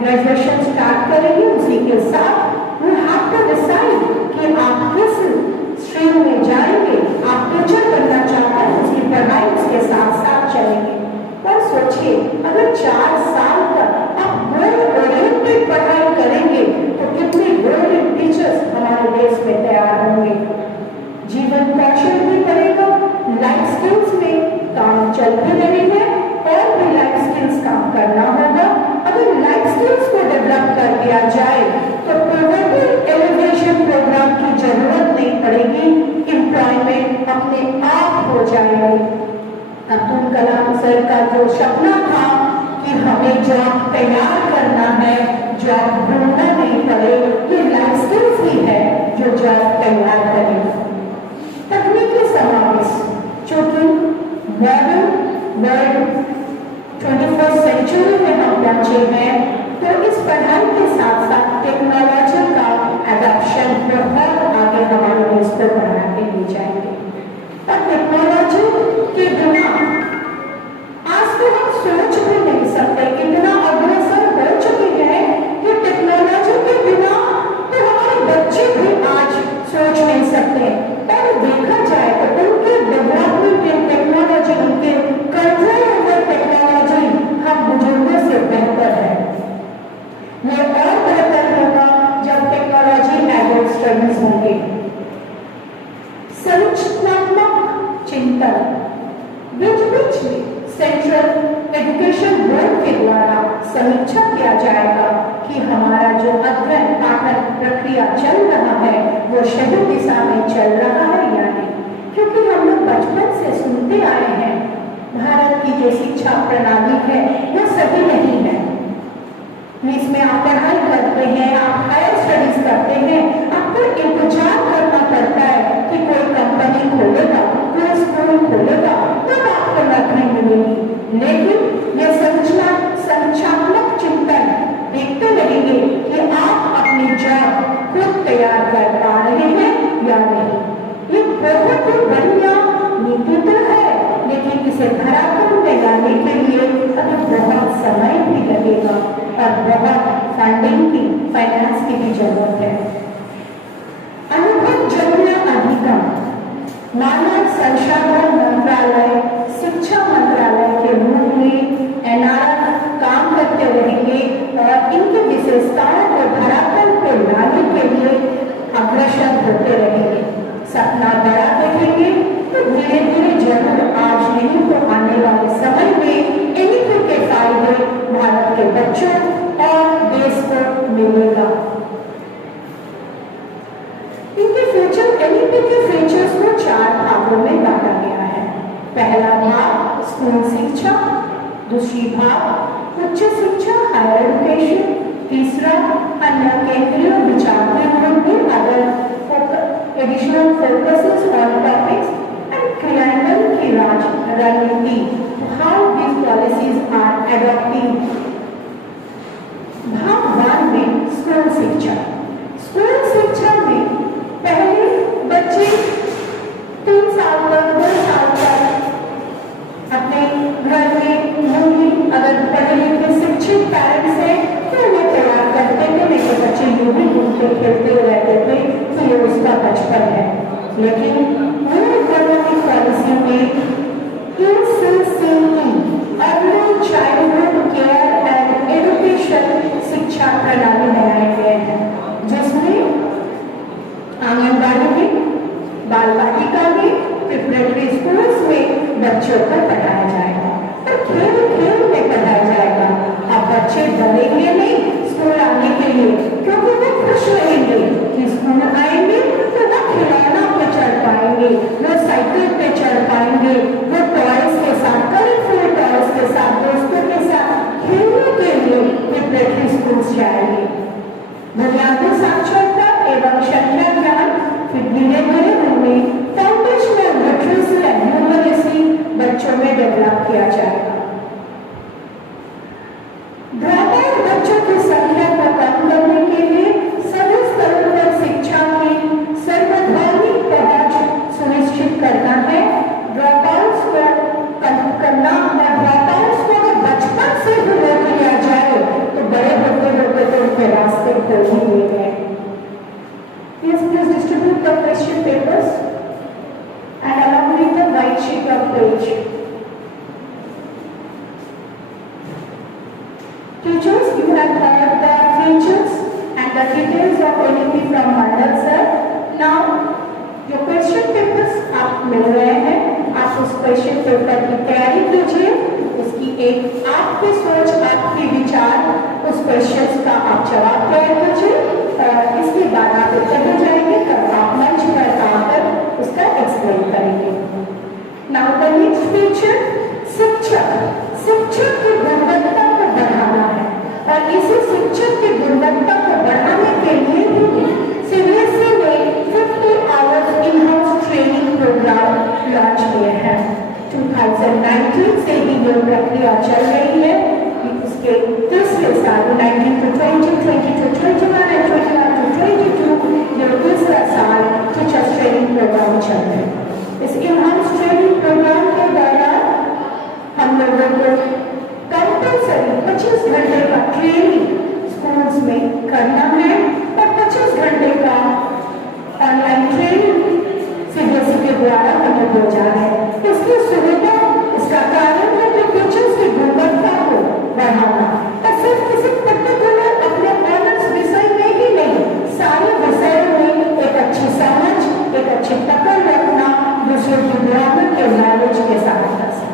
Graduation start करेंगे उसी के साथ यू हैव टू डिसाइड कि आप किस स्ट्रीम में जाएंगे। आप टीचर बनना चाहते हैं, उसकी पढ़ाई उसके साथ साथ चलेंगे। पर सोचिए अगर 4 साल तक आप गोल ओरिएंटेड पढ़ाई करेंगे तो कितने गोल्डन टीचर्स हमारे देश में तैयार होंगे। जीवन कौशल भी बढ़ेगा, लाइफ स्किल्स में काम चल भी रही है और भी लाइफ स्किल्स काम करना होगा। अगर लाइफ स्किल्स को डेवलप कर दिया जाए तो पॉवर्टी एलिवेशन प्रोग्राम की जरूरत नहीं पड़ेगी, एम्प्लॉयमेंट अपने आप हो जाएगी। अब्दुल कलाम सर का जो सपना था कि हमें जॉब तैयार करना है, जॉब ढूंढना नहीं पड़े, ये लाइफ स्किल्स ही है जो जॉब तैयार करे। तकनीकी समावेश, चूंकि मॉडर्न वर्ल्ड 21st सेंचुरी में हम पहुंचे हैं तो इस पढ़ाई के साथ साथ टेक्नोलॉजी का एडॉप्शन बहुत आगे हमारे देश को बढ़ा के ले जाएंगे। और टेक्नोलॉजी के बिना आज तो हम सोच भी नहीं सकते, इतना अग्रसर हो चुके हैं कि टेक्नोलॉजी के बिना तो हमारे बच्चे भी आज सोच नहीं सकते। और देखा जाए तो उनके डेवलपमेंट इन टेक्नोलॉजी, उनके कंट्रोल ओवर टेक्नोलॉजी हम बुजुर्गों से बेहतर है। ये और बेहतर होगा जब टेक्नोलॉजी एडेड स्टडीज होंगे। संरचनात्मक चिंतन, बीच बीच में सेंट्रल एजुकेशन बोर्ड के द्वारा समीक्षा किया जाएगा कि हमारा जो अध्ययन पाठन प्रक्रिया चल रहा है वो सही दिशा में चल रहा है या नहीं। क्योंकि हम लोग बचपन से सुनते आए हैं भारत की जो शिक्षा प्रणाली है वो सही नहीं है। इसमें आप पढ़ाई करते हैं, आप हायर स्टडीज करते हैं, आपको इंतजार करना पड़ता है कि कोई कंपनी खोलेगा, कोई स्कूल खोलेगा तब आपको नौकरी मिलेगी। लेकिन ये संरचनात्मक चिंतन देखते रहेंगे कि आप अपनी जॉब खुद तैयार कर पा रहे हैं या नहीं। ये बहुत ही बढ़िया नीति तो है, लेकिन इसे धरातल में लाने के लिए अभी बहुत समय भी लगेगा और बहुत फंडिंग की, फाइनेंस की भी जरूरत है। अनुभवजन्य अधिगम, मानव संसाधन मंत्रालय, शिक्षा मंत्रालय के रूप में एनआरएफ काम करते रहेंगे और इनकी विशेषताओं को धरातल पर लाने के लिए अग्रसर होते रहेंगे। सपना बड़ा देखेंगे तो धीरे धीरे जरूर आज नहीं तो आने वाले समय में इन्हीं के फायदे भारत के बच्चों और देश को मिलेगा। इनके फीचर, एनईपी के फीचर्स को 4 भागों में बांटा गया है। पहला भाग स्कूल शिक्षा, दूसरी भाग उच्च शिक्षा हायर एजुकेशन, तीसरा अन्य केंद्रीय विचार other additional focuses on topics and क्रियान्वयन की रणनीति, how these policies are adopting. भाग 1 में स्कूल शिक्षा। स्कूल शिक्षा में पहले बच्चे 3 साल तक 2 साल तक अपने घर में होंगे, अगर पढ़े लिखे शिक्षित पेरेंट्स हैं तो उन्हें तैयार करते थे, नहीं तो बच्चे यूं ही घूमते खेलते रहते थे तो ये उसका बचपन है। लेकिन न्यू इकोनॉमिक पॉलिसी में early childhood care and education शिक्षा प्रणाली बनाए गए हैं, जिसमें आंगनबाड़ी में, बाल बालिका में, प्रिपरेटरी स्कूल्स में बच्चों को पढ़ाया जाएगा और खेल खेल में पढ़ाया जाएगा। अब बच्चे डरेंगे नहीं स्कूल आने के लिए, क्योंकि वो खुश रहेंगे कि स्कूल आएंगे तो वो खिलौना पे चढ़ पाएंगे, वो साइकिल पे चढ़ पाएंगे, वो टॉयज के साथ, कलरफुल टॉयज के साथ, दोस्तों के साथ खेलने के लिए प्रिपरेटरी स्कूल्स जाएंगे। बुनियादी साक्षरता एवं संख्या ज्ञान, फिर धीरे धीरे उनमें फाउंडेशनल लिटरेसी एंड न्यूमरेसी बच्चों में डेवलप किया जाएगा। ड्रॉपआउट बच्चों की संख्या को कम करने के लिए सभी स्तरों पर शिक्षा की सर्वधर्मी पहुंच सुनिश्चित करना है। ड्रॉपआउट्स को कम करना और ड्रॉपआउट्स को अगर बचपन से ही रोक लिया जाए तो बड़े होते distribute the question papers and along with the white sheet of page. Teachers, you have heard the features and the details of NEP from Mandal sir. Now, जो क्वेश्चन पेपर्स आप मिल रहे हैं, आप उस क्वेश्चन पेपर की तैयारी कीजिए, उसकी एक आपकी सोच, आपके विचार, उस क्वेश्चंस का आप जवाब तैयार कीजिए और इसके बाद आप उत्तर हो जाएंगे, तब आप मंच पर आकर उसका एक्सप्लेन करेंगे। नाउ द नेक्स्ट फीचर, शिक्षक। शिक्षक की गुणवत्ता को बढ़ाना है और इसी शिक्षक की गुणवत्ता को बढ़ाने के लिए ही सीबीएसई ने 50 hours in house training program launch किए हैं। 2019 से ही ये प्रक्रिया चल रही है। इसके तीसरे साल 19 to 20, 20 to 21 and 21 to 22 ये तीसरा साल टीचर्स ट्रेनिंग प्रोग्राम चल रहा है। इस इन-हाउस ट्रेनिंग प्रोग्राम के दौरान हम लोगों को कंपल्सरी 25 घंटे का ट्रेनिंग स्कूल्स में करना है और 25 घंटे का ऑनलाइन ट्रेनिंग सीबीएसई के द्वारा हमें हो जा रहा है। इसकी सुविधा, इसका कारण है कि टीचर्स की गुणवत्ता को बढ़ाना और सिर्फ किसी पर्टिकुलर अपने ऑनर्स विषय में ही नहीं, सारे विषयों में एक अच्छी समझ, एक अच्छी पकड़ रखना, दूसरे की ग्रामर के नॉलेज के सहायता से।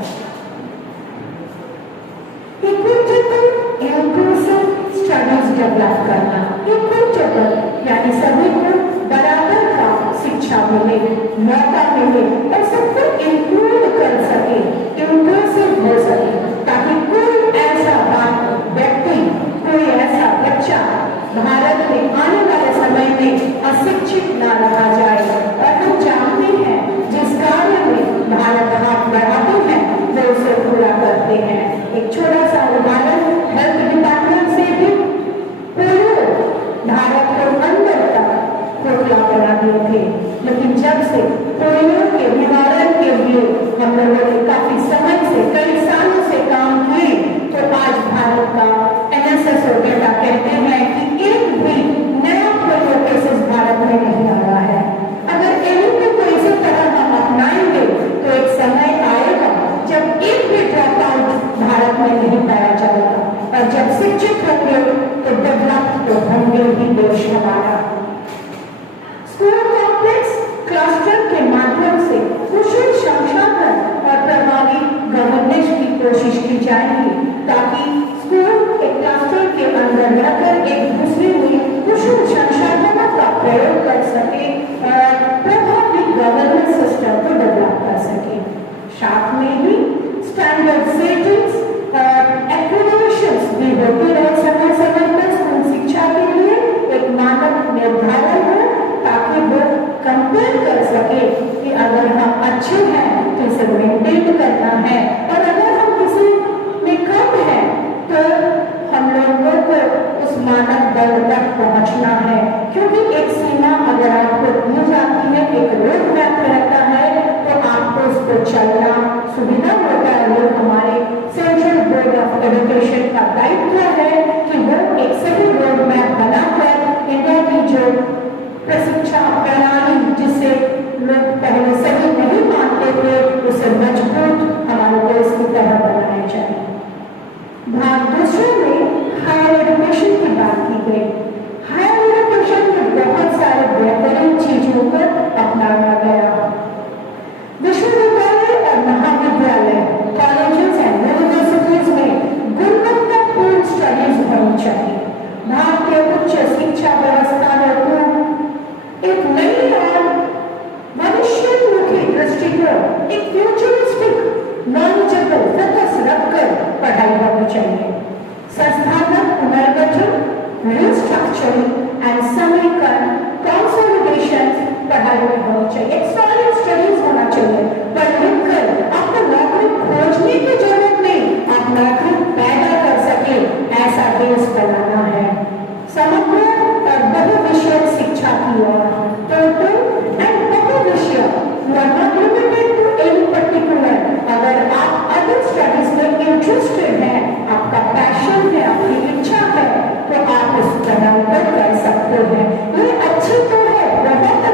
इंक्लूसिव स्टडीज डेवलप करना, इक्विटेबल यानी सभी को बराबर का शिक्षा मिले, मौका मिले और सबको इंक्लूड कर सके, इंक्लूसिव हो सके, ताकि कोई ऐसा व्यक्ति, कोई ऐसा बच्चा भारत में आने वाले समय में अशिक्षित न रहा जाए। और हम जानते हैं जिस कार्य में भारत हाथ बढ़ाते हैं वो उसे पूरा करते हैं। एक छोटा सा उदाहरण हेल्थ डिपार्टमेंट से भी पोलियो भारत को अंदर तक खोखला बना दिए थे, लेकिन जब से पोलियो के निवारण के लिए हम लोगों ने काफी समय से, कई सालों से काम किए, तो आज भारत का एनएसएस और डेटा कहते हैं कि एक भी नया पोलियो केसेस भारत में नहीं आ रहा है। अगर एनईपी को इसी तरह हम अपनाएंगे तो एक समय आएगा जब एक भी ड्रॉप आउट भारत में नहीं पाया जाएगा और जब शिक्षित होंगे तो डेवलप तो होंगे ही देश हमारा। स्कूल कॉम्प्लेक्स क्लस्टर के माध्यम से कुशल संसाधन और प्रभावी गवर्नेंस की कोशिश की जाएगी, ताकि स्कूल एक क्लस्टर के अंदर रहकर एक दूसरे में कुशल संसाधनों का प्रयोग कर सके और प्रभावी गवर्नेंस सिस्टम को डेवलप कर सके। साथ में ही स्टैंडर्ड सेटिंग्स और एक्रेडिटेशंस भी होती रहे समय समय पर स्कूल शिक्षा के लिए एक मानक निर्धारण हो, ताकि वो कंपेयर कर सके कि अगर हम अच्छे हैं तो इसे मेंटेन करना है और अगर हम किसी में कम है तो हम लोगों को उस मानक दर तक पहुंचना है। क्योंकि एक सीमा अगर आपको दी जाती है, एक रोड मैप रहता है, तो आपको उस पर चलना सुविधा होता है। वो हमारे सेंट्रल बोर्ड ऑफ एजुकेशन का दायित्व है कि वो एक सही रोड मैप बनाकर इंडिया की जो प्रशिक्षा प्रणाली, जिसे लोग पहले सही नहीं मानते थे, उसे मजबूत हमारे देश की तरह बनाया जाए। भाग दूसरे में हायर एजुकेशन की बात की गई। हायर एजुकेशन में बहुत सारे बेहतरीन चीजों को अपनाया गया। विश्वविद्यालय और महाविद्यालय, कॉलेजेस एंड यूनिवर्सिटीज में गुणवत्तापूर्ण स्टडीज होनी चाहिए। भारतीय उच्च शिक्षा व्यवस्था में एक नई और भविष्योन्मुखी दृष्टिकोण, एक फ्यूचरिस्टिक नॉलेजेबल फोकस रखकर पढ़ाई होनी चाहिए। संस्थागत पुनर्गठन, रिस्ट्रक्चरिंग एंड समीकरण, कंसोलिडेशन पढ़ाई में होनी चाहिए। एक सॉलिड स्टडीज होना चाहिए। पढ़ लिख कर आपको नौकरी खोजने की जरूरत नहीं, आप नौकरी पैदा कर सके, ऐसा देश बनाना है। समग्र और बहुविषयक शिक्षा की ओर, टोटल एंड बहुविषय, you are not limited to any particular. अगर आप अदर स्टडीज में इंटरेस्टेड हैं, आपका पैशन है, आपकी इच्छा है, तो आप इस पढ़ाई पर कर सकते हैं। ये अच्छी तो है, बहुत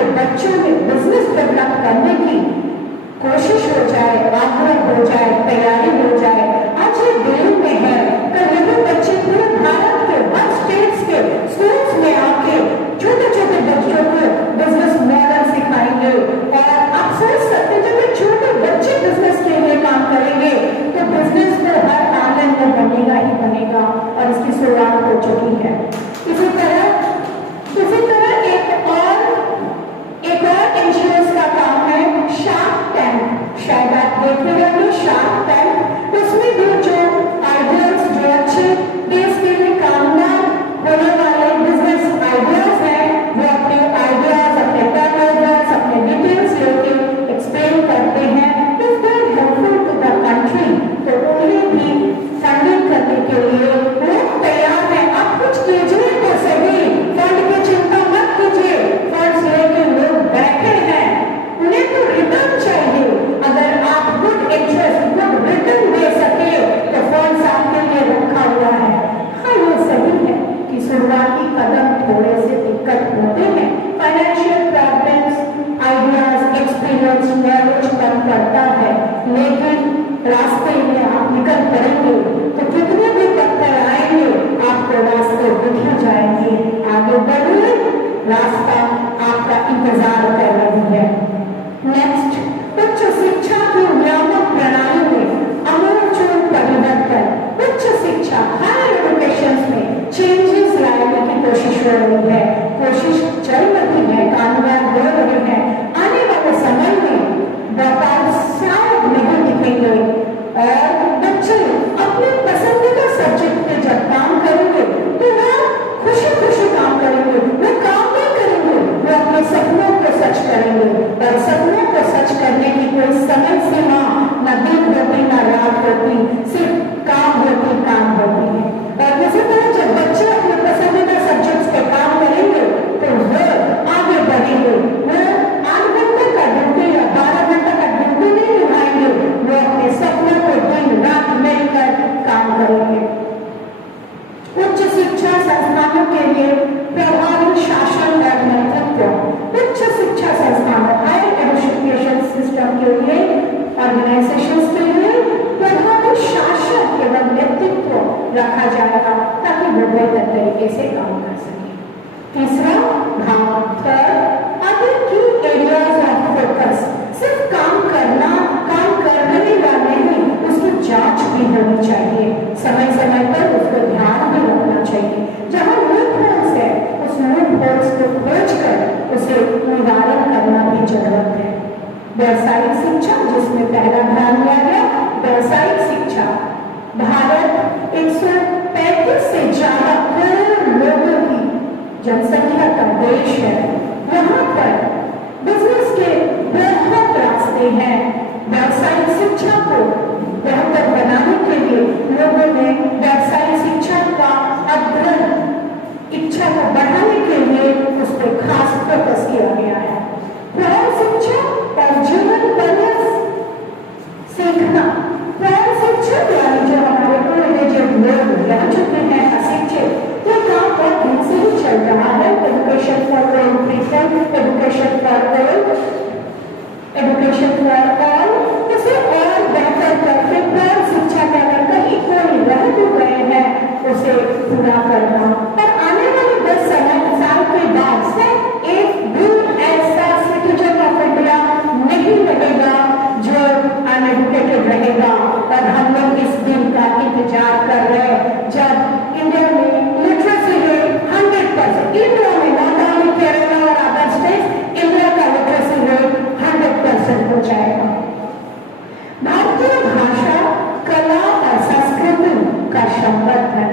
के बच्चों में बिजनेस डेवलप करने की कोशिश हो जाए, आग्रह हो जाए, तैयारी हो जाए। आज ये दिल्ली में है, कल ये बच्चे पूरे भारत के 1 स्टेट्स के स्कूल्स में आके छोटे छोटे बच्चों को बिजनेस मॉडल सिखाएंगे। और आप सोच सकते हैं जब ये छोटे बच्चे बिजनेस के लिए काम करेंगे तो बिजनेस तो हर आंगन में बनेगा ही बनेगा, और इसकी शुरुआत हो चुकी है। इसी तरह एक और एनजीओ का काम है शार्क टैंक। शायद आप देख रहे होंगे शार्क टैंक। उसमें भी जो आइडियाज, जो अच्छे देश के लिए कामयाब होने वाले बिजनेस आइडियाज हैं, वो अपने आइडियाज, अपने टर्नओवर्स, अपने डिटेल्स लेके एक्सप्लेन करते हैं। If they are helpful to the country तो उन्हें भी फंडिंग करने के लिए वो तैयार है। आप कुछ कीजिए तो सही, फंड की चिंता मत कीजिए। फंड्स लेके लोग बैठे हैं, उन्हें तो रिटर्न चाहिए। अगर आप गुड इंटरेस्ट, गुड रिटर्न दे सके तो फंड्स आपके लिए रखा हुआ है। हाँ, ये सही है कि शुरुआती कदम थोड़े से दिक्कत होते हैं। Financial problems, ideas, experience, knowledge कम करता है, लेकिन रास्ते में आप निकल पड़ेंगे तो कितने भी पत्थर आएंगे आपको रास्ते दिख जाएंगे। आगे बढ़िए, रास्ता आपका इंतजार कर रही है। नेक्स्ट, उच्च शिक्षा की नियामक प्रणाली में आमूलचूल परिवर्तन। उच्च शिक्षा, हायर एजुकेशन में चेंजेस लाने की कोशिश हो रही है, कोशिश चल रही है, कामयाब हो रही है। आने वाले समय में व्यापार शायद नहीं दिखेंगे और बच्चे अपने पसंदीदा सब्जेक्ट पे जब काम करेंगे तो वो खुशी खुशी काम करेंगे। वो काम नहीं करेंगे, वो अपने सपनों को सच करेंगे। और सपनों को सच करने की कोई समय सीमा न दिन होती न रात होती, सिर्फ काम होती, काम होती है। और इसी तरह जब बच्चे अपने पसंदीदा सब्जेक्ट्स पे काम करेंगे तो वो आगे बढ़ेंगे। वो 8 घंटे का ड्यूटी या 12 घंटे का ड्यूटी नहीं निभाएंगे, वो अपने सपनों को दिन रात मिलकर काम करेंगे। उच्च शिक्षा संस्थानों के लिए प्रभावी शासन और नेतृत्व। उच्च शिक्षा संस्थानों, हायर एजुकेशन सिस्टम के लिए, ऑर्गेनाइजेशंस के लिए प्रभावी शासन एवं नेतृत्व रखा जाएगा ताकि वो बेहतर तरीके से काम कर सके। तीसरा भाग, अदर की एरियाज ऑफ फोकस। सिर्फ काम करना, काम करने वाले नहीं, उसकी जांच भी होनी चाहिए। समय समय पर उसको ध्यान भी रखना चाहिए। जहां लूप होल्स है, उस लूप होल्स को खोजकर उसे निवारण करना भी जरूरत है। व्यवसायिक शिक्षा, जिसमें पहला ध्यान दिया गया, व्यवसायिक शिक्षा। भारत 135 से ज्यादा करोड़ लोगों की जनसंख्या का देश है। यहाँ पर बिजनेस के बहुत रास्ते हैं। व्यवसायिक शिक्षा को बेहतर बनाने के लिए लोगों ने व्यवसायिक शिक्षा का अध्ययन, इच्छा को बढ़ाने के लिए उस पर खास फोकस किया गया है। प्रौढ़ शिक्षा और जीवन पर्यंत सीखना। प्रौढ़ शिक्षा यानी जो हमारे पूरे जो लोग रह चुके हैं अशिक्षित, ये काम बहुत दिन से ही चल रहा है। Education for all people, education for all, education for all, इसे और बेहतर करके प्रौढ़ शिक्षा का अगर कहीं कोई रह भी गए हैं उसे पूरा करना। और आने वाले 10 साल के बाद से एक भी ऐसा सिटीजन ऑफ इंडिया नहीं रहेगा जो अनएजुकेटेड रहेगा। और हम लोग इस दिन का इंतजार कर रहे हैं जब इंडिया में लिटरेसी रेट 100%, इंडिया में नॉट ओनली केरला और अदर स्टेट्स, इंडिया का लिटरेसी रेट 100% हो जाएगा। भारतीय भाषा, कला और संस्कृति का संबंध है।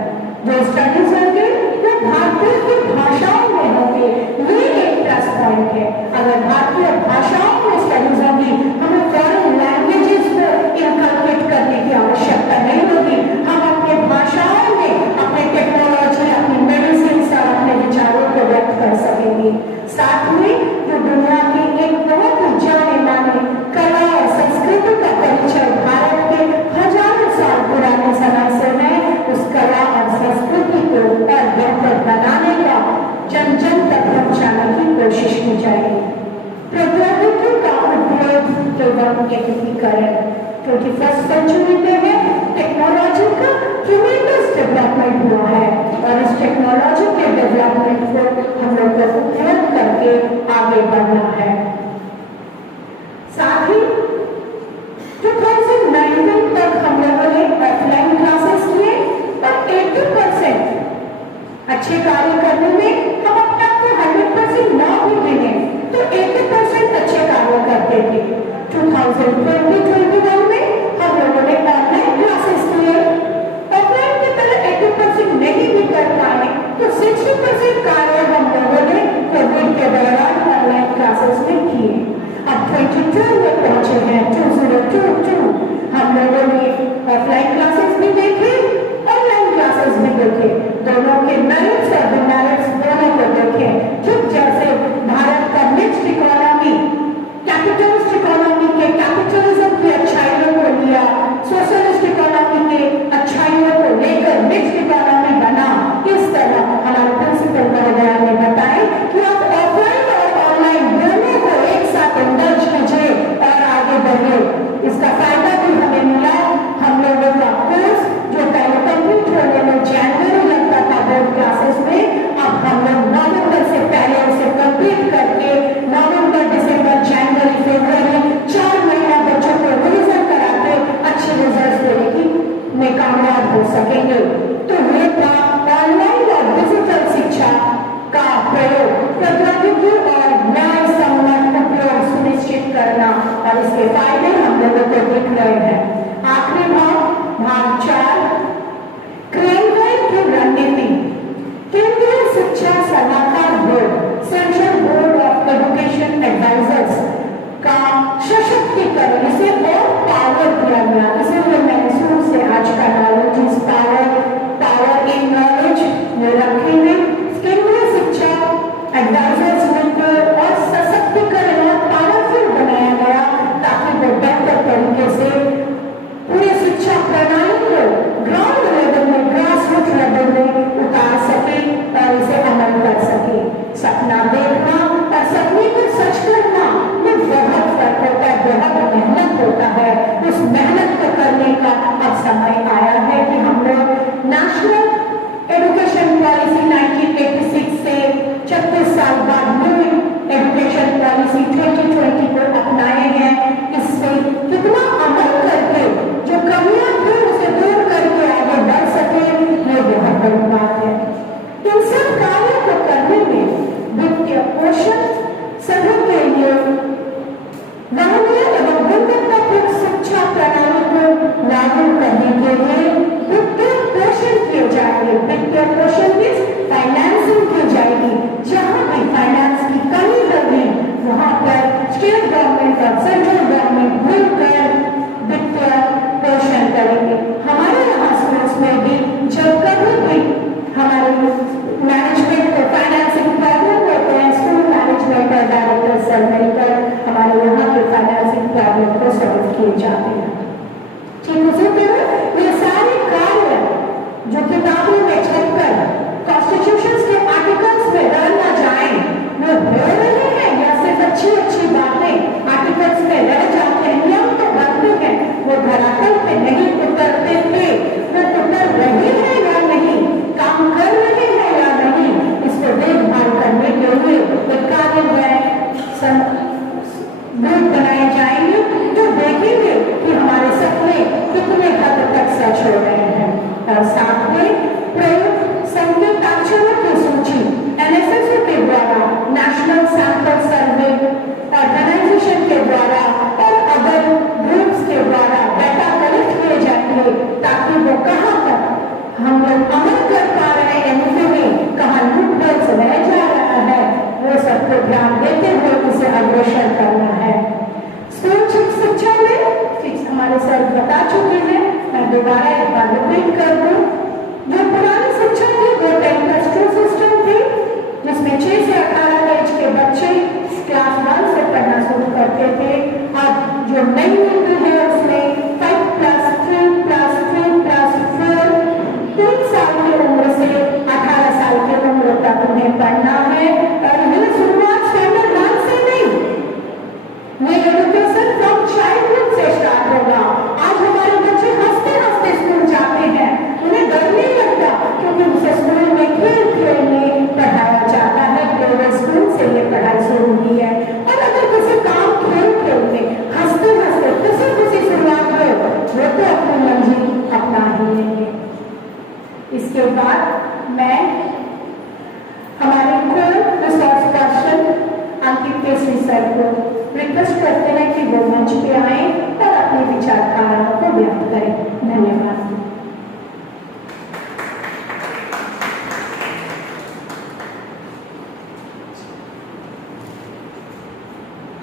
जो स्टडीज होंगे वो भारतीय की भाषाओं में होंगे, ये एक प्लस पॉइंट है। अगर भारतीय भाषाओं में स्टडीज होंगी, हमें फॉरेन लैंग्वेजेस को इनकलकेट करने की आवश्यकता नहीं होगी। हम अपने भाषाओं में अपने टेक्नोलॉजी, अपनी मेडिसिन और अपने विचारों को व्यक्त कर सकेंगे। साथ में जो दुनिया की एक बहुत ही जाने माने कला और संस्कृति का परिचय भारत के हजारों साल पुराने समय से है, उस कला और संस्कृति को और बेहतर बनाने का जन जन तक पहुंचाने की कोशिश की जाएगी। एवं एकीकरण 21st सेंचुरी में है। टेक्नोलॉजी का ट्रिमेंडस डेवलपमेंट हुआ है और इस टेक्नोलॉजी के डेवलपमेंट को हम लोग को उपयोग करके आगे बढ़ना है। साथ ही 2019 तक हम लोगों ने ऑफलाइन क्लासेस किए और 80% अच्छे कार्य करने में हम अपने आप को 100% ना भी देने तो 80% अच्छे कार्य करते थे। 2020-21 में हम लोगों ने ऑनलाइन क्लासेस किए। ऑफलाइन की तरह 80% नहीं भी कर पाए तो 60% कार्य हम लोगों ने कोविड के दौरान ऑनलाइन क्लासेस में किए। अब 22 में पहुंचे हैं 2022। हम लोगों ने ऑफलाइन क्लासेस भी देखे, ऑनलाइन क्लासेस भी देखे, दोनों के मेरिट्स और डिमेरिट्स दोनों को देखे। ठीक जैसे भारत का मिक्स्ड इकोनॉमी कैपिटलिस्ट इकोनॉमी के कैपिटलिज्म की अच्छाइयों को लिया, सोशलिस्ट इकोनॉमी के अच्छाइयों को लेकर मिक्स्ड इकोनॉमी बना, इस तरह हमारे प्रिंसिपल महोदय ने बताया कि आप ऑफलाइन और ऑनलाइन दोनों को एक साथ इंडल्ज कीजिए और आगे बढ़िए। इसका फायदा भी हमें मिला। हम लोगों का कोर्स जो पहले कंप्लीट होने में जनवरी लगता था बोर्ड क्लासेस में, अब हम लोग नवंबर से पहले उसे कंप्लीट करके नवंबर, दिसंबर, जनवरी, फरवरी 4 महीना बच्चों को रिवीजन करा के अच्छे रिजल्ट देने की में कामयाब हो सकेंगे। तो ये था ऑनलाइन और डिजिटल शिक्षा का प्रयोग, प्रौद्योगिकी और न्याय सम्मत उपयोग सुनिश्चित करना और इसके फायदे हम लोगों को दिख रहे हैं। आखिरी भाग 4 क्रियान्वयन की रणनीति। केंद्रीय शिक्षा सलाहकार board, central board of education advisers का सशक्तिकरण, इसे और पावर दिया गया। इसीलिए मैंने शुरू से आज का knowledge is power in knowledge में रखेंगे। केंद्रीय शिक्षा एडवाइजर्स को और सशक्तिकरण और पावरफुल बनाया गया ताकि वो बेहतर तरीके से पूरी शिक्षा प्रणाली को ग्राउंड लेवल में, ग्रास रूट लेवल में उतार सके और इसे अमल कर सके। सपना देखना और सपने को सच करना में बहुत फर्क होता है, बहुत मेहनत होता है। उस मेहनत को करने का अब समय आया है कि हम लोग नेशनल एजुकेशन पॉलिसी 1986 से 36 साल बाद न्यू एजुकेशन पॉलिसी 2020 को अपनाए हैं। इससे कितना अमल करके जो कमियां थी उसे दूर करके आगे बढ़ सके, ये बहुत बड़ी बात है। इन सब कार्यों को करने में वित्तीय पोषण सभी के लिए नवीन एवं गुणवत्तापूर्ण शिक्षा प्रणाली को लागू करने के लिए वित्तीय पोषण किए जाएंगे। वित्तीय पोषण की फाइनेंसिंग की जाएगी। जहां भी फाइनेंस की कमी होगी वहां पर स्टेट गवर्नमेंट और सेंट्रल गवर्नमेंट मिलकर वित्तीय पोषण करेंगे। हमारे यहाँ स्कूल्स में भी जब कभी भी हमारे मैनेजमेंट को फाइनेंसिंग प्रॉब्लम होते हैं, स्कूल मैनेजमेंट और डायरेक्टर सर मिलकर हमारे यहाँ के फाइनेंसिंग प्रॉब्लम को सॉल्व किए जाते हैं। ठीक उसी तरह ये सारे कार्य जो किताबों में छपकर कॉन्स्टिट्यूशन के आर्टिकल्स में रह न जाए, वो हो रहे हैं या सिर्फ अच्छी बातें आर्टिकल्स में रह जाते हैं, नियम तो बनते हैं, वो धरातल पे नहीं उतरते थे। वो उतर रहे हैं या नहीं, काम कर रहे हैं या नहीं, इसको देखभाल करने के लिए एक कार्यान्वयन ग्रुप बनाए जाएंगे तो देखेंगे कि हमारे सपने कितने हद तक सच हो रहे हैं। और साथ में प्रयोग संकेताक्षरों की सूची NSSO के द्वारा, नेशनल सैंपल सर्वे ऑर्गेनाइजेशन के द्वारा और अदर ग्रुप्स के द्वारा डाटा कलेक्ट किए जाएंगे ताकि वो कहाँ तक हम लोग अमल कर पा रहे हैं, कहाँ लूपहोल्स रह जा रहा है, वो सबको ध्यान देते हुए उसे अग्रसर करना है। स्कूल शिक्षा में हमारे सर बता चुके हैं, मैं दोबारा एक बार रिपीट कर दूं। जो पुरानी शिक्षा थी वो 10+2 सिस्टम थी, जिसमें 6 से 18 एज के बच्चे क्लास 1 से पढ़ना शुरू करते थे। अब जो नई नीति है उसमें 5+3+3+4 3 साल की उम्र से 18 साल की उम्र तक उन्हें पढ़ना है। और ये शुरुआत स्टैंडर्ड 1 से नहीं, ये एजुकेशन फ्रॉम सर को रिक्वेस्ट करते हैं कि वो मंच पे आए और अपनी विचारधाराओं को व्यक्त करें। धन्यवाद।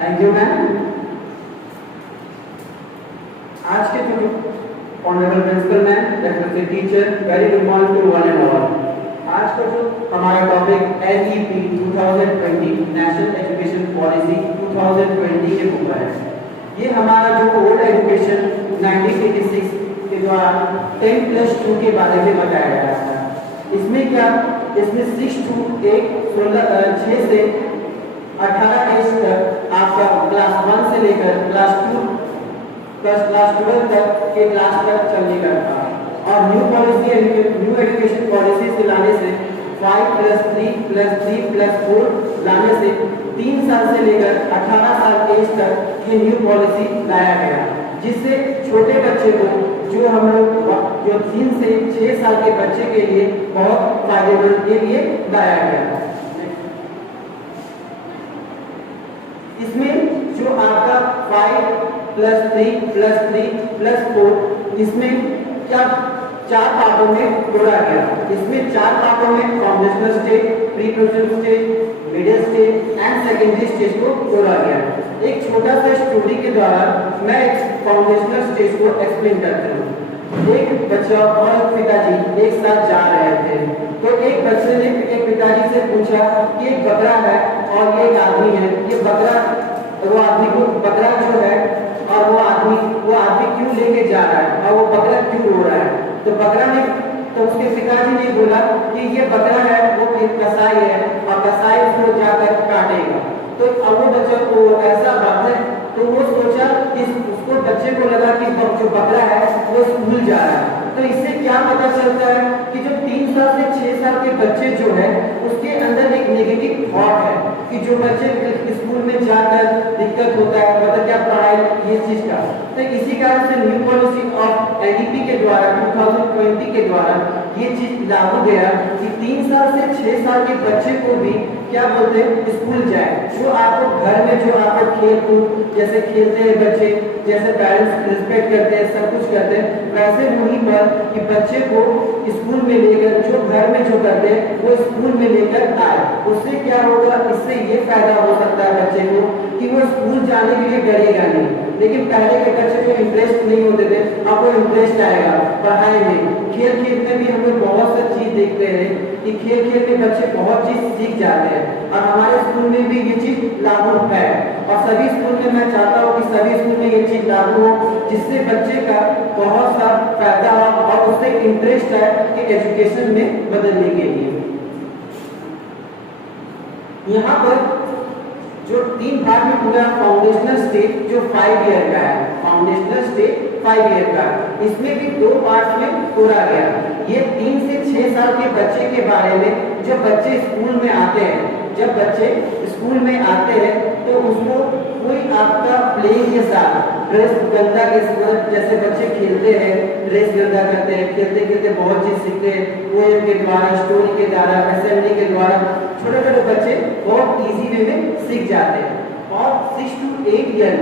Thank you ma'am. आज के जो honourable principal ma'am, respected teacher, very good morning to one and all. आज का जो हमारा topic NEP 2020 national education policy 2020 के ऊपर है। ये हमारा जो ओल्ड एजुकेशन 1986 के द्वारा 10+2 के बारे में बताया गया था। इसमें क्या, इसमें 6 से 18 एज तक आपका क्लास 1 से लेकर क्लास 2 प्लस क्लास 12 तक के क्लास तक चलने का था। और new policy, new education policy से लाने से 5+3+3+4 लाने से 3 साल से लेकर 18 साल एज तक ये न्यू पॉलिसी लाया गया, जिससे छोटे बच्चे को जो हम लोग जो 3 से 6 साल के बच्चे के लिए बहुत फायदेमंद के लिए लाया गया। इसमें जो आपका 5+3+3+4 इसमें क्या 4 पार्टों में तोड़ा गया। इसमें 4 पार्टों में foundational stage, pre processing stage, middle stage and secondary stage को तोड़ा गया। एक छोटा सा स्टोरी के द्वारा मैं फाउंडेशनल स्टेज को एक्सप्लेन करता हूँ। एक बच्चा और पिताजी एक साथ जा रहे थे, तो एक बच्चे ने एक पिताजी से पूछा कि एक बकरा है और ये एक आदमी है, ये बकरा, वो आदमी को बकरा जो है और वो आदमी क्यों लेके जा रहा है और वो बकरा क्यों रो रहा है। तो उसके पिताजी ने बोला कि ये बकरा है, वो एक कसाई है और कसाई उसको जाकर काटेगा। तो अब वो बच्चा को ऐसा बात है, तो वो सोचा कि उसको बच्चे को लगा कि जो बकरा है वो स्कूल जा रहा है। तो इससे क्या पता चलता है कि जो 3 साल से 6 साल के बच्चे जो है उसके अंदर एक नेगेटिव थॉट है कि जो बच्चे स्कूल में जाकर दिक्कत होता है, मतलब क्या पढ़ाई ये चीज का। तो इसी कारण से न्यू पॉलिसी ऑफ NEP के द्वारा 2020 के द्वारा ये चीज लागू गया कि 3 साल से 6 साल के बच्चे को भी क्या बोलते हैं स्कूल जाए। जो आपको घर में जो आपको खेल कूद जैसे खेलते हैं बच्चे, जैसे पेरेंट्स रिस्पेक्ट करते हैं, सब कुछ करते हैं, वैसे वहीं पर कि बच्चे को स्कूल में लेकर जो घर में जो करते हैं वो स्कूल में लेकर आए। उससे क्या होगा, इससे ये फायदा हो सकता है बच्चे को कि वो स्कूल जाने के लिए डरेगा नहीं। लेकिन पहले के बच्चे को इंटरेस्ट नहीं होते थे, अब वो इंटरेस्ट आएगा पढ़ाई में। खेल में भी हम लोग बहुत सी चीज देखते हैं कि खेल में बच्चे बहुत चीज सीख जाते हैं, और हमारे स्कूल में भी ये चीज लागू है। और सभी स्कूल में मैं चाहता हूँ कि सभी स्कूल में ये चीज लागू हो, जिससे बच्चे का बहुत सा फायदा हो और उससे इंटरेस्ट है कि एजुकेशन में बदलने के लिए। यहाँ पर जो 3 भाग में पूरा फाउंडेशनल स्टेज जो 5 ईयर का है, फाउंडेशनल स्टेज 5 ईयर का, इसमें भी 2 पार्ट में तोड़ा गया। ये 3 से 6 साल के बच्चे के बारे में, जब बच्चे स्कूल में आते हैं, जब बच्चे स्कूल में आते हैं तो उसको कोई आपका प्लेइंग के साथ ड्रेस गंदा के साथ, जैसे बच्चे खेलते हैं ड्रेस गंदा करते हैं, खेलते खेलते बहुत चीज सीखते हैं, पोएम के द्वारा, स्टोरी के द्वारा, असेंबली के द्वारा छोटे छोटे बच्चे बहुत इजी वे में सीख जाते हैं। और 6 to 8 ईयर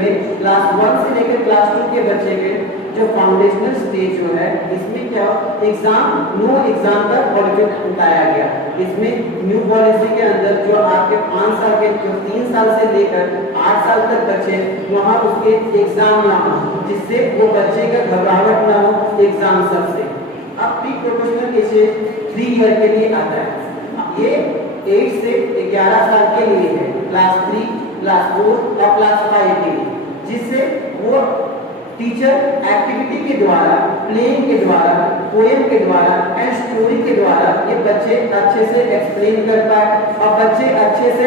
में क्लास 1 से लेकर क्लास 2 के बच्चे के जो फाउंडेशनल स्टेज जो है, इसमें क्या नो एग्जाम का पॉलिसी उठाया गया। इसमें न्यू पॉलिसी के अंदर जो आपके 5 साल के, जो 3 साल से लेकर 8 साल तक बच्चे, वहाँ उसके एग्जाम ना हो, जिससे वो बच्चे का घबराहट ना हो एग्जाम सबसे। अब प्री प्रोफेशनल एज 3 ईयर के लिए आता है। ये 8 से 11 साल के लिए है, क्लास 3, क्लास 4 और क्लास 5 के लिए, जिससे वो टीचर एक्टिविटी के द्वारा, प्लेइंग के द्वारा, पोएम के द्वारा एंड स्टोरी के द्वारा ये बच्चे अच्छे से एक्सप्लेन कर पाए और बच्चे अच्छे से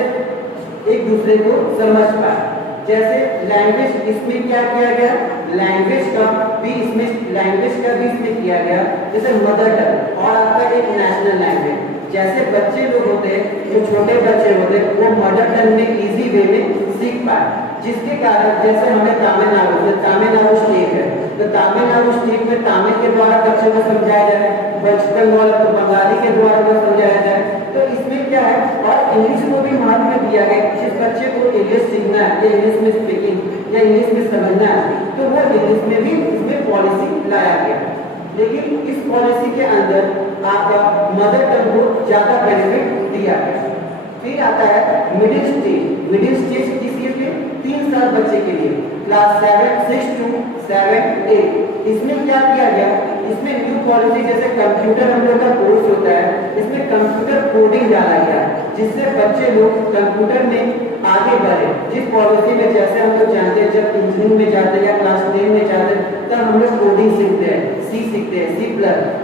एक दूसरे को समझ पाए। जैसे लैंग्वेज, इसमें क्या किया गया, लैंग्वेज का भी इसमें किया गया, जैसे मदर टंग और आपका एक नेशनल लैंग्वेज। जैसे बच्चे लोग होते हैं, जो छोटे बच्चे होते हैं, वो मदर टंग में इजी वे में सीख पाए, जिसके कारण जैसे हमें तमिलनाडु स्टेट है, तो तमिलनाडु स्टेट में तमिल के द्वारा बच्चों को समझाया जाए, वेस्ट बंगाल को बंगाली के द्वारा समझाया जाए। तो इसमें क्या है, और इंग्लिश को भी महत्व दिया गया। जिस बच्चे को इंग्लिश सीखना है या इंग्लिश में स्पीकिंग या इंग्लिश में समझना है तो वो इंग्लिश में भी इसमें पॉलिसी लाया गया। लेकिन इस पॉलिसी के अंदर आपका मदर टंग को ज्यादा बेनिफिट दिया गया। फिर आता है मिडिल स्टेज। मिडिल स्टेज किस चीज के? 3 साल बच्चे के लिए, क्लास 6 to 7, 8। इसमें क्या किया गया, इसमें न्यू पॉलिसी जैसे कंप्यूटर हम लोग का कोर्स होता है, इसमें कंप्यूटर कोडिंग डाला गया जिससे बच्चे लोग कंप्यूटर में आगे बढ़े। जिस पॉलिसी में जैसे हम लोग जानते हैं जब इंजीनियरिंग में जाते हैं या क्लास 10 में जाते हैं तब हम लोग कोडिंग सीखते हैं, सी सीखते हैं, C+।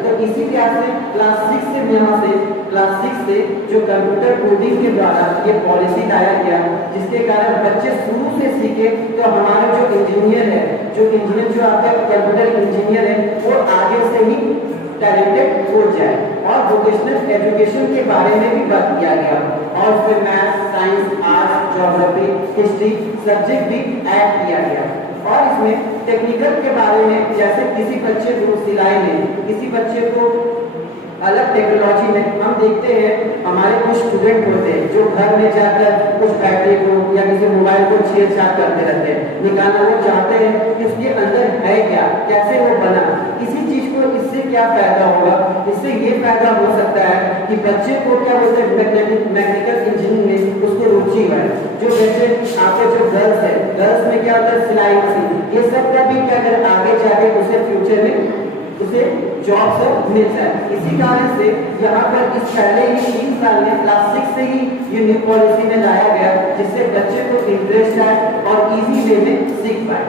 तो इसी क्लास से क्लास 6 से यहाँ से क्लास 6 से जो कंप्यूटर कोडिंग के द्वारा ये पॉलिसी लाया गया, जिसके कारण बच्चे शुरू से सीखे तो हमारे जो इंजीनियर है, जो आपका कंप्यूटर इंजीनियर है वो आगे से ही टैलेंटेड हो जाए। और वोकेशनल एजुकेशन के बारे में भी बात किया गया और फिर math, science, arts, geography, history subject भी ऐड किया गया। और इसमें टेक्निकल के बारे में जैसे किसी बच्चे को सिलाई में, किसी बच्चे को अलग टेक्नोलॉजी में, हम देखते हैं हमारे कुछ स्टूडेंट होते हैं जो घर में जाकर कुछ बैटरी को या किसी मोबाइल को छेड़छाड़ करते रहते हैं, निकालना वो चाहते हैं कि उसके अंदर है क्या, कैसे वो बना, इसी चीज को इससे क्या फायदा होगा। इससे ये फायदा हो सकता है कि बच्चे को क्या बोलते हैं मैकेनिकल इंजीनियरिंग में उसको रुचि है। जो जैसे आपके जो गर्ल्स है, गर्ल्स में क्या होता है सिलाई मशीन, ये सब का भी क्या कर आगे जाके उसे फ्यूचर में उसे जॉब से मिल जाए। इसी कारण से यहाँ पर इस पहले ही 3 साल में क्लास 6 से ही ये न्यू पॉलिसी में लाया गया जिससे बच्चे को इंटरेस्ट आए और इजी वे में सीख पाए।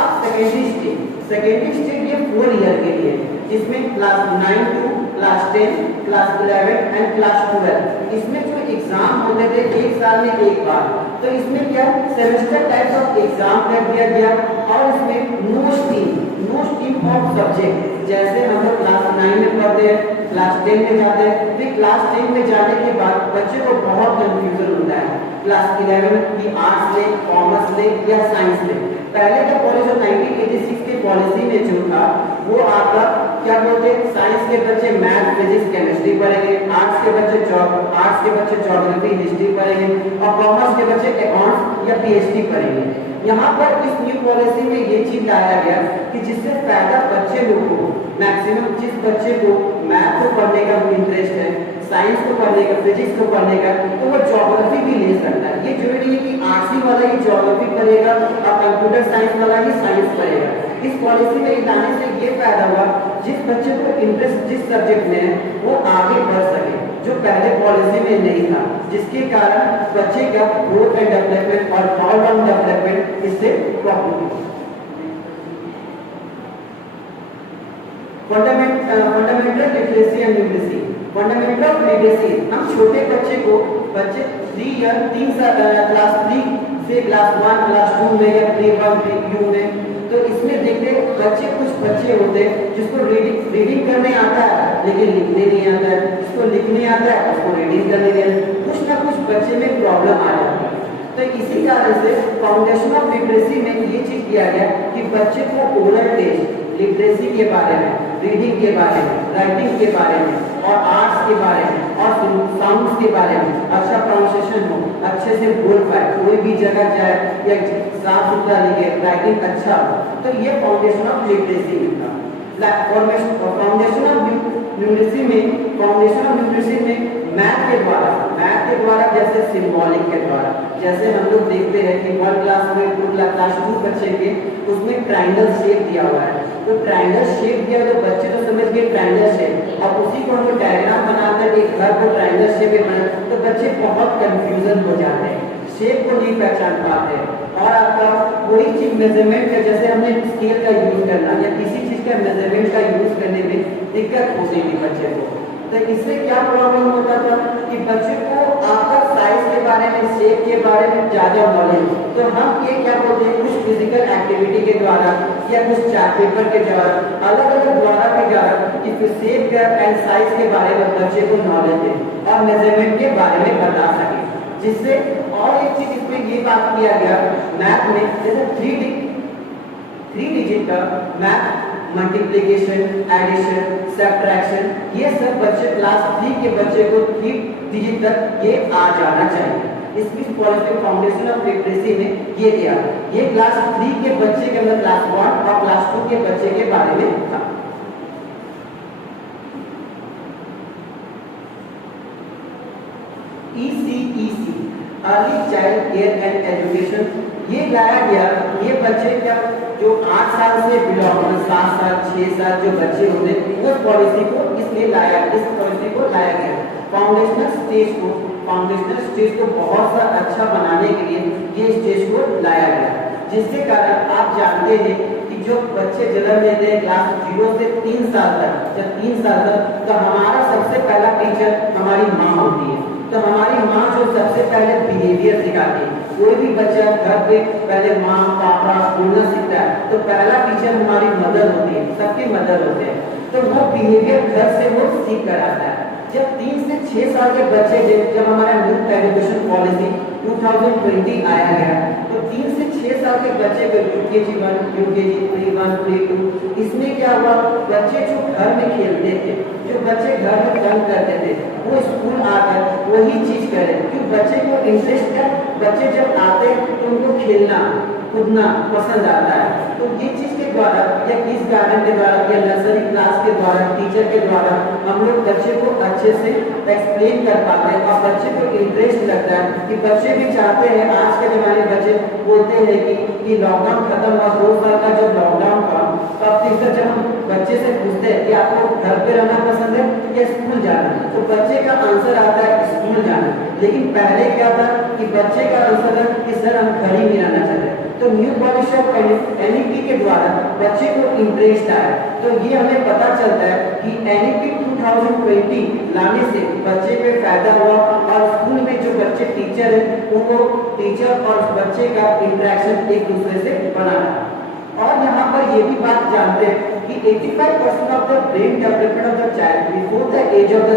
अब सेकेंडरी स्टेज ये 4 ईयर के लिए, जिसमें class 9 to class 10, class 11 and class 12। इसमें जो एग्जाम होते थे 1 साल में एक बार, तो इसमें क्या सेमेस्टर टाइप ऑफ एग्जाम कर दिया गया। और इसमें नो स्ट्रीम ऑफ सब्जेक्ट, जैसे हम लोग क्लास 9 में पढ़ते हैं, क्लास 10 में जाते हैं, फिर क्लास 10 में जाने के बाद बच्चे को बहुत कंफ्यूजन होता है क्लास 11 की आर्ट्स ले, कॉमर्स ले या साइंस ले। पहले का पॉलिसी 1986 की पॉलिसी में जो था वो आपका क्या बोलते हैं, साइंस के बच्चे मैथ, फिजिक्स, केमिस्ट्री पढ़ेंगे, आर्ट्स के बच्चे ज्योग्राफी, हिस्ट्री पढ़ेंगे और कॉमर्स के बच्चे अकाउंट्स या PhD पढ़ेंगे। यहाँ पर इस न्यू पॉलिसी में ये चीज लाया गया कि जिससे फायदा बच्चे लोगों को, मैक्सिमम जिस बच्चे को मैथ को पढ़ने का इंटरेस्ट है, साइंस को पढ़ने का, फिजिक्स को पढ़ने का, तो वो ज्योग्राफी भी ले सकता है। ये जरूरी है कि आर्ट्स वाला ही ज्योग्राफी पढ़ेगा और कंप्यूटर साइंस वाला ही साइंस पढ़ेगा। इस पॉलिसी में लाने से ये फायदा हुआ जिस बच्चे को इंटरेस्ट जिस सब्जेक्ट में है वो आगे बढ़ सके, जो पहले पॉलिसी में नहीं था, जिसके कारण बच्चे का ग्रोथ एंड डेवलपमेंट और ऑलराउंड डेवलपमेंट इससे प्रॉब्लम हुई। Fundamental literacy and numeracy. Fundamental literacy हम छोटे बच्चे को, बच्चे 3 साल क्लास 3 से क्लास 1, क्लास 2 में या प्ले 1 प्ले 2 में, तो इसमें देखते बच्चे, कुछ बच्चे होते हैं जिसको रीडिंग करने आता है लेकिन लिखने नहीं आता है, जिसको लिखने आता है उसको रीडिंग करने नहीं आता, कुछ ना कुछ बच्चे में प्रॉब्लम आ जाती है। तो इसी कारण से फाउंडेशन ऑफ लिटरेसी में ये चीज किया गया कि बच्चे को ओरल टेस्ट, लिटरेसी के बारे में, रीडिंग के बारे में, राइटिंग के बारे में और आर्ट्स के बारे में और साउंड्स के बारे में अच्छा प्रोनाउंसिएशन हो, अच्छे से बोल पाए, कोई भी जगह जाए या साफ सुथरा लिखे, राइटिंग अच्छा हो। तो ये फाउंडेशन ऑफ लिटरेसी था। फाउंडेशन ऑफ न्यूमरेसी में मैथ के द्वारा जैसे सिंबॉलिक के द्वारा, जैसे हम लोग देखते हैं कि 1 क्लास में क्लास 2 बच्चे के उसमें ट्रायंगल शेप दिया हुआ है, तो ट्रायंगल शेप दिया तो बच्चे तो समझ गए ट्रायंगल शेप, अब उसी को हम डायग्राम बनाकर एक घर को ट्रायंगल शेप में बना तो बच्चे बहुत कंफ्यूजन हो जाते हैं, शेप को नहीं पहचान पाते। और आपका कोई चीज मेजरमेंट का, जैसे हमने स्केल का यूज करना या किसी चीज का मेजरमेंट का यूज करने में दिक्कत होती थी बच्चे को। तो इससे क्या प्रॉब्लम होता था कि बच्चे को आपका साइज के बारे में, शेप के बारे में ज्यादा नॉलेज, तो हम ये क्या बोलते हैं कुछ फिजिकल एक्टिविटी के द्वारा या कुछ चार्ट पेपर के द्वारा, अलग अलग द्वारा के द्वारा कि शेप एंड साइज के बारे में बच्चे को नॉलेज दे और मेजरमेंट के बारे में बता सके। जिससे और एक चीज इसमें ये बात किया गया मैथ में, जैसे 3 डिजिट का मैथ मल्टीप्लिकेशन, एडिशन, सब्ट्रैक्शन, ये सब बच्चे क्लास 3 के बच्चे को 3 डिजिट तक ये आ जाना चाहिए। इसकी पॉलिटिक फाउंडेशन ऑफ लिटरेसी में ये दिया, ये क्लास 3 के बच्चे के अंदर क्लास 1 और क्लास 2 के बच्चे के बारे में था। ECEC early child care and education, ये लाया गया, ये बच्चे क्या जो 8 साल से बिलोंग 7 साल 6 साल जो बच्चे होते हैं वो पॉलिसी को इसलिए लाया, इस पॉलिसी को लाया गया। फाउंडेशनल स्टेज को बहुत सा अच्छा बनाने के लिए ये स्टेज को लाया गया, जिसके कारण आप जानते हैं कि जो बच्चे जन्म लेते हैं क्लास 0 से 3 साल तक, जब 3 साल तक तो हमारा सबसे पहला टीचर हमारी माँ होती है। तो हमारी माँ जो सबसे पहले बिहेवियर सिखाती है, कोई भी बच्चा घर पे पहले माँ पापा बोलना सीखता है तो पहला टीचर हमारी मदर होती है, सबके मदर होते हैं, तो वो बिहेवियर घर से वो सीख कर आता है। जब 3 से 6 साल के बच्चे जब हमारा न्यू एजुकेशन पॉलिसी 2020 आया गया, तो 3 से 6 साल के बच्चे को UKG 1, UKG 3, 1, 3, 2, इसमें क्या हुआ, बच्चे जो घर में खेलते थे, जो बच्चे घर में तंग करते थे, वो स्कूल आकर वही चीज करें, क्योंकि बच्चे को इंटरेस्ट है, बच्चे जब आते हैं तो उनको खेलना कूदना पसंद आता है। तो ये चीज के द्वारा या किस गार्डन के द्वारा या नर्सरी क्लास के द्वारा टीचर के द्वारा हम लोग बच्चे को अच्छे से एक्सप्लेन कर पाते हैं और बच्चे को इंटरेस्ट लगता है कि बच्चे भी चाहते हैं। आज के जमाने बच्चे बोलते हैं कि लॉकडाउन खत्म हुआ 2 साल का जब लॉकडाउन था, तो अब तीसरा जब हम बच्चे से पूछते हैं कि आपको घर पे रहना पसंद है या स्कूल जाना, तो बच्चे का आंसर आता है स्कूल जाना। लेकिन पहले क्या था कि बच्चे का आंसर है कि सर हम घर ही में रहना चाहते हैं। तो न्यू पॉलिसी ऑफ NEP के द्वारा बच्चे को इंटरेस्ट आया, तो ये हमें पता चलता है कि NEP 2020 लाने से बच्चे पे फायदा हुआ और स्कूल में जो बच्चे टीचर है उनको टीचर और बच्चे का इंटरेक्शन एक दूसरे से बना है। और यहाँ पर ये भी बात जानते हैं कि 85% of the brain development of the child before the age of the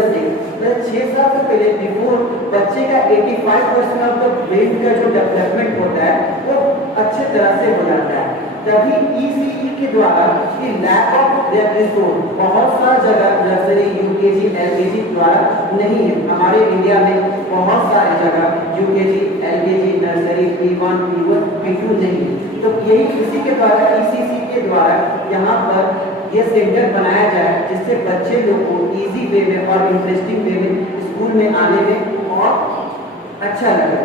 6 साल से पहले बिफोर बच्चे का 85% ऑफ द ब्रेन का जो डेवलपमेंट होता है वो अच्छे तरह से हो जाता है। तभी ECE के द्वारा कि लैक ऑफ रिसोर्स बहुत सारा जगह नर्सरी UKG LKG द्वारा नहीं है। हमारे इंडिया में बहुत सारी जगह UKG LKG nursery P1 P1 P2 नहीं है। तो यही इसी के द्वारा ECC के द्वारा यहाँ पर ये सेंटर बनाया जाए जिससे बच्चे लोग को इजी वे में और इंटरेस्टिंग वे में स्कूल में आने में और अच्छा लगे।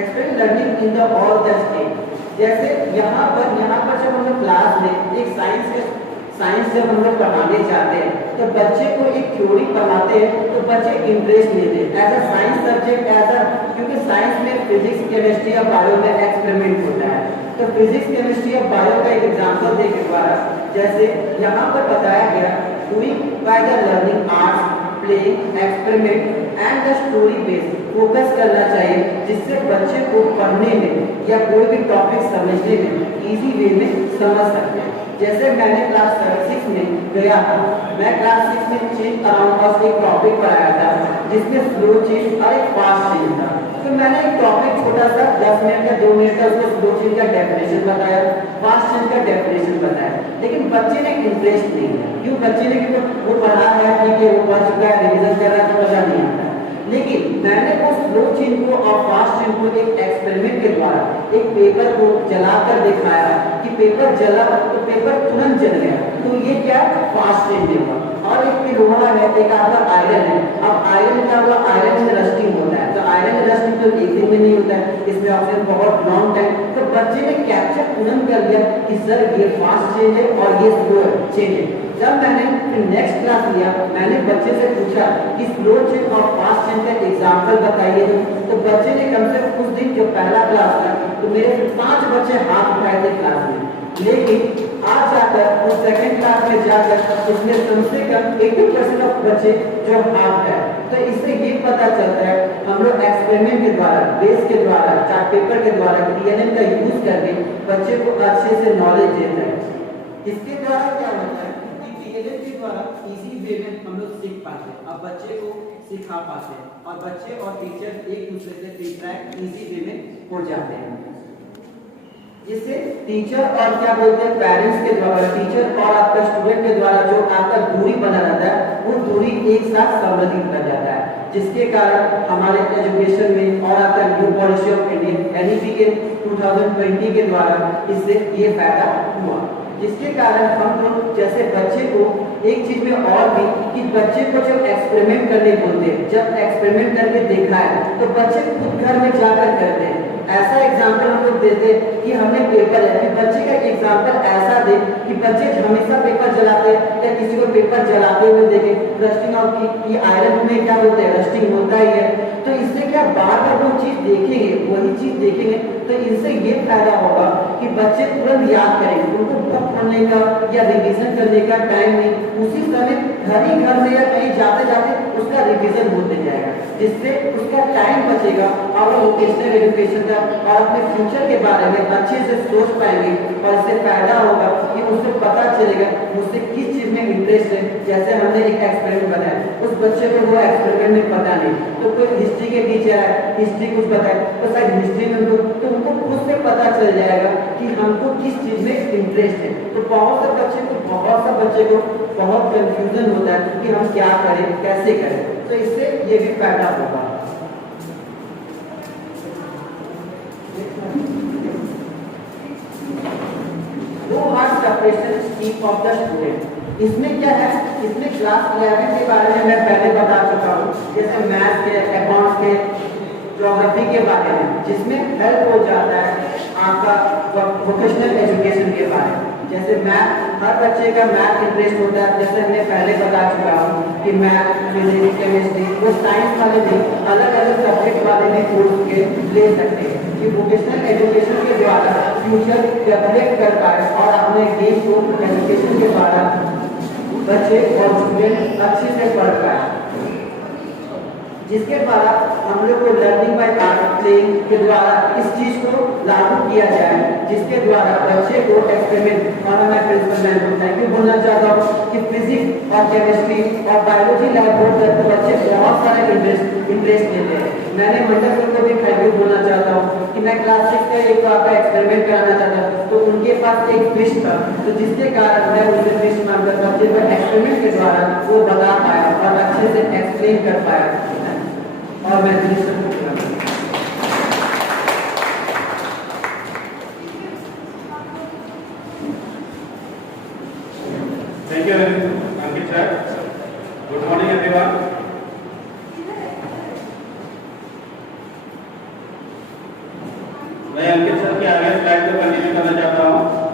Explain learning in the all the stage, जैसे यहाँ पर जब हम लोग क्लास में एक साइंस जब हम लोग पढ़ाने जाते हैं तो बच्चे को एक थ्योरी पढ़ाते हैं तो बच्चे इंटरेस्ट लेते हैं एज अ साइंस सब्जेक्ट क्योंकि साइंस में फिजिक्स केमिस्ट्री और बायो में एक्सपेरिमेंट होता है। तो फिजिक्स केमिस्ट्री और बायो का एक एग्जाम्पल देने के द्वारा जैसे यहाँ पर बताया गया doing by the learning arts playing experiment and the story based focus करना चाहिए जिससे बच्चे को पढ़ने में या कोई भी टॉपिक समझने में इजी वे में समझ सकते हैं। जैसे मैंने क्लास 6 में गया था, मैं क्लास 6 में चेंज अराउंड और एक टॉपिक पढ़ाया था जिसमें स्लो चेंज और एक फास्ट चेंज था। तो मैंने एक टॉपिक छोटा सा 10 मिनट या 2 मिनट का उसको स्लो चेंज का डेफिनेशन बताया, फास्ट चेंज का डेफिनेशन बताया, लेकिन बच्चे ने इंटरेस्ट नहीं है। क्यों? बच्चे ने क्योंकि वो पढ़ा है ठीक है, वो पढ़ चुका है, रिविजन कर रहा है तो मजा नहीं आता। लेकिन मैंने उस स्लो चेंज को और फास्ट चेंज को एक एक्सपेरिमेंट के द्वारा एक पेपर को जलाकर दिखाया कि पेपर जला तो पेपर तुरंत जल गया। तो ये क्या फास्ट चेंज होगा। और एक लोहा है, एक आपका आयरन है। अब आयरन का हुआ, आयरन में रस्टिंग होता है, तो आयरन रस्टिंग तो एक दिन में नहीं होता है, इसमें ऑक्सीजन बहुत लॉन्ग टाइम। तो बच्चे ने कैप्चर तुरंत कर लिया कि सर ये फास्ट चेंज है और ये स्लो चेंज है। जब मैंने नेक्स्ट क्लास लिया, मैंने बच्चे से पूछा कि स्लो चेंज और फास्ट चेंज का एग्जाम्पल बताइए, तो बच्चे ने कम से कम उस दिन जो पहला क्लास था तो मेरे 5 बच्चे हाथ उठाए थे क्लास में। लेकिन आज जाकर उस सेकंड क्लास में जाकर उसमें कम से कम 80% ऑफ बच्चे जो हाथ है। तो इससे ये पता चलता है हम लोग एक्सपेरिमेंट के द्वारा, बेस के द्वारा, चार्ट पेपर के द्वारा TNM का यूज करके बच्चे को अच्छे से नॉलेज देता है। इसके द्वारा क्या होता है कि TNM के द्वारा इजी वे में हम लोग सीख पाते हैं और बच्चे को सिखा पाते हैं और बच्चे और टीचर एक दूसरे से इंटरेक्ट इजी वे में हो जाते हैं। जिससे टीचर और क्या बोलते हैं पेरेंट्स के द्वारा, टीचर और आपका स्टूडेंट के द्वारा जो आपका दूरी बना रहता है वो दूरी एक साथ संबंधित कर जाता है, जिसके कारण हमारे एजुकेशन में और आपका new policy of India NEP के 2020 के द्वारा इससे ये फायदा हुआ, जिसके कारण हम लोग जैसे बच्चे को एक चीज में और भी कि बच्चे को जब एक्सपेरिमेंट करने बोलते हैं, जब एक्सपेरिमेंट करके देखना है तो बच्चे खुद घर में जाकर करते हैं। ऐसा एग्जाम्पल हम लोग देते कि हमने पेपर है कि बच्चे का एग्जाम्पल ऐसा दे कि बच्चे हमेशा पेपर जलाते हैं या किसी को पेपर जलाते हुए देखे, रस्टिंग ऑफ की आयरन में क्या बोलते हैं रस्टिंग होता ही है, तो इससे क्या बार बार वो चीज देखेंगे, वही चीज देखेंगे तो इनसे ये फायदा होगा कि बच्चे तुरंत याद करेंगे, उनको बुक पढ़ने का या रिवीजन करने का टाइम नहीं, उसी समय घर में या कहीं जाते जाते उसका रिवीजन होते जाएगा, जिससे उसका टाइम बचेगा और वो वोकेशनल एजुकेशन का और अपने फ्यूचर के बारे में अच्छे से सोच पाएंगे और इससे फायदा होगा कि उसे पता चलेगा मुझसे किस चीज में इंटरेस्ट है। जैसे हमने एक एक्सपेरिमेंट बताया, उस बच्चे को वो एक्सपेरिमेंट में पता नहीं, तो कोई हिस्ट्री के टीचर है, हिस्ट्री कुछ बताए तो शायद हिस्ट्री में तो उनको खुद से पता चल जाएगा कि हमको किस चीज में इंटरेस्ट है। तो बहुत से बच्चे को बहुत कंफ्यूजन होता है कि हम क्या करें, कैसे करें, तो इससे ये भी फायदा होगा। No hard separation scheme of the student. इसमें क्या है, इसमें क्लास 11 के बारे में मैं पहले बता चुका हूँ, जैसे मैथ्स के, अकाउंट्स के, ज्योग्राफी के बारे में, जिसमें हेल्प हो जाता है आपका वोकेशनल एजुकेशन के बारे में। जैसे मैथ, हर बच्चे का मैथ इंटरेस्ट होता है, जैसे हमने पहले बता चुका हूँ कि मैथ, फिजिक्स, केमिस्ट्री, वो साइंस वाले भी अलग अलग सब्जेक्ट वाले भी कोर्स के ले सकते हैं कि वोकेशनल एजुकेशन के द्वारा फ्यूचर डेवलप कर पाए और अपने गेम को एजुकेशन के द्वारा बच्चे और स्टूडेंट अच्छे से पढ़ पाए, जिसके द्वारा हम लोग को लर्निंग बाय प्लेइंग के द्वारा इस चीज को लागू किया जाए, जिसके द्वारा बच्चे को एक्सपेरिमेंट, और मैं प्रिंसिपल मैम को थैंक यू बोलना चाहता हूँ कि फिजिक्स और केमिस्ट्री और बायोलॉजी लैब बोर्ड करके बच्चे बहुत सारे इंटरेस्ट लेते हैं। मैंने मंडल सर को भी थैंक यू बोलना चाहता हूँ कि मैं क्लास 6 का एक आपका एक्सपेरिमेंट कराना चाहता था, तो उनके पास एक फिश था, तो जिसके कारण मैं उसे फिश मानकर बच्चे को एक्सपेरिमेंट के द्वारा वो बता पाया और अच्छे से एक्सप्लेन कर पाया। और मैं Thank you, Ankit sir. Good morning, everyone. मैं अंकित सर के आगे स्लाइड को कंटिन्यू करना चाहता हूँ।